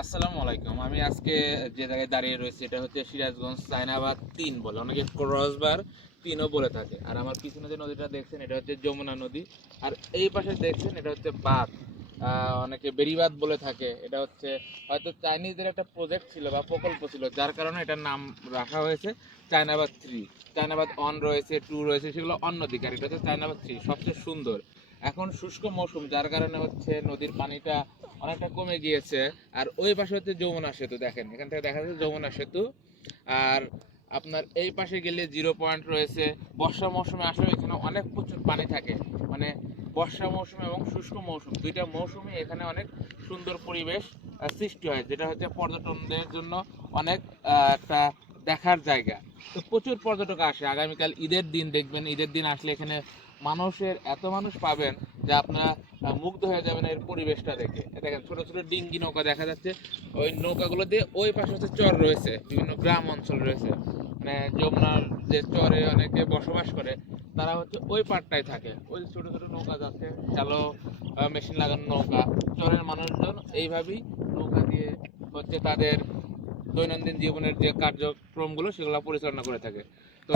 আসসালামু আলাইকুম। আমি আজকে যে জায়গায় দাঁড়িয়ে রয়েছি এটা হচ্ছে সিরাজগঞ্জ চায়নাবাদ ৩ বলে, অনেকে ক্রসবার ৩ ও বলে থাকে। আর আমার পিছনে যে নদীটা দেখছেন এটা হচ্ছে যমুনা নদী। আর এই পাশে দেখছেন এটা হচ্ছে বাঁধ, অনেকে বেড়িবাঁধ বলে থাকে। এটা হচ্ছে হয়তো চাইনিজদের একটা প্রজেক্ট ছিল বা প্রকল্প ছিল, যার কারণে এটার নাম রাখা হয়েছে চায়নাবাদ ৩। চায়নাবাদ 1 রয়েছে, 2 রয়েছে, সেগুলো অন্যদিকে। আর এটা হচ্ছে চায়নাবাদ 3 সবচেয়ে সুন্দর। এখন শুষ্ক মৌসুম, যার কারণে হচ্ছে নদীর পানিটা অনেকটা কমে গিয়েছে। আর ওই পাশে হচ্ছে যমুনা সেতু, দেখেন এখান থেকে দেখা যাচ্ছে যমুনা সেতু। আর আপনার এই পাশে গেলে জিরো পয়েন্ট রয়েছে। বর্ষা মৌসুমে আসলে এখানে অনেক প্রচুর পানি থাকে, মানে বর্ষা মৌসুম এবং শুষ্ক মৌসুম দুইটা মৌসুমে এখানে অনেক সুন্দর পরিবেশ সৃষ্টি হয়, যেটা হচ্ছে পর্যটনদের জন্য অনেক একটা দেখার জায়গা। তো প্রচুর পর্যটক আসে। আগামীকাল ঈদের দিন দেখবেন, ঈদের দিন আসলে এখানে মানুষের এত মানুষ পাবেন যে আপনারা মুগ্ধ হয়ে যাবেন এর পরিবেশটা দেখে। দেখেন ছোট ছোট ডিঙ্গি নৌকা দেখা যাচ্ছে। ওই নৌকাগুলো দিয়ে ওই পাশে হচ্ছে চর রয়েছে, বিভিন্ন গ্রাম অঞ্চল রয়েছে, মানে যমুনার যে চরে অনেকে বসবাস করে, তারা হচ্ছে ওই পাড়টায় থাকে। ওই ছোট ছোট নৌকা যাচ্ছে, শ্যালো মেশিন লাগানো নৌকা। চরের মানুষজন এইভাবেই নৌকা দিয়ে হচ্ছে তাদের দৈনন্দিন জীবনের যে কার্যক্রমগুলো সেগুলো পরিচালনা করে থাকে। তো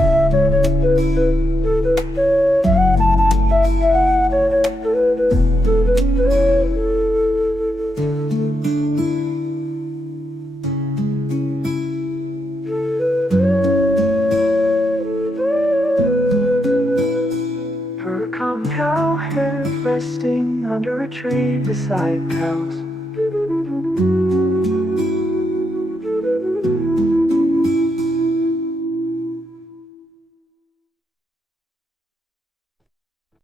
Her calm cow head resting under a tree beside the house.